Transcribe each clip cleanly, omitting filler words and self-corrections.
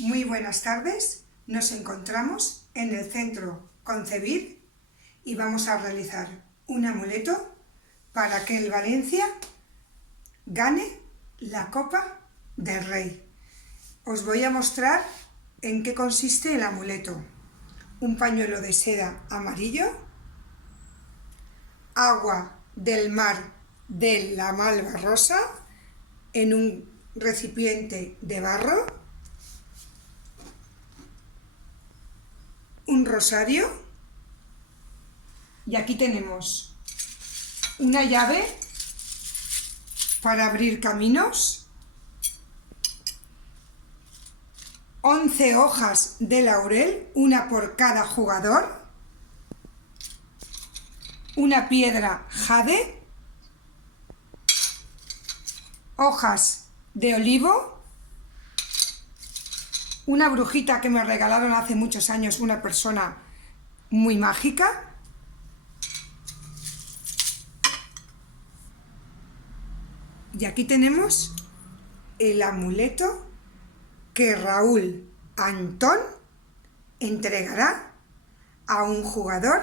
Muy buenas tardes, nos encontramos en el Centro Concebir y vamos a realizar un amuleto para que el Valencia gane la Copa del Rey. Os voy a mostrar en qué consiste el amuleto. Un pañuelo de seda amarillo, agua del mar de la Malva rosa en un recipiente de barro, un rosario y aquí tenemos una llave para abrir caminos, 11 hojas de laurel, una por cada jugador, una piedra jade, hojas de olivo, una brujita que me regalaron hace muchos años una persona muy mágica, y aquí tenemos el amuleto que Raúl Antón entregará a un jugador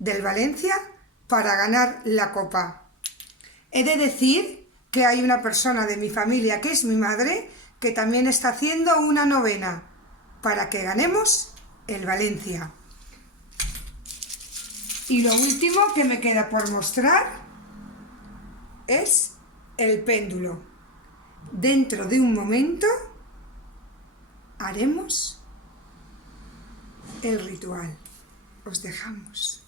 del Valencia para ganar la Copa. He de decir que hay una persona de mi familia, que es mi madre, que también está haciendo una novena para que ganemos el Valencia. Y lo último que me queda por mostrar es el péndulo. Dentro de un momento haremos el ritual. Os dejamos.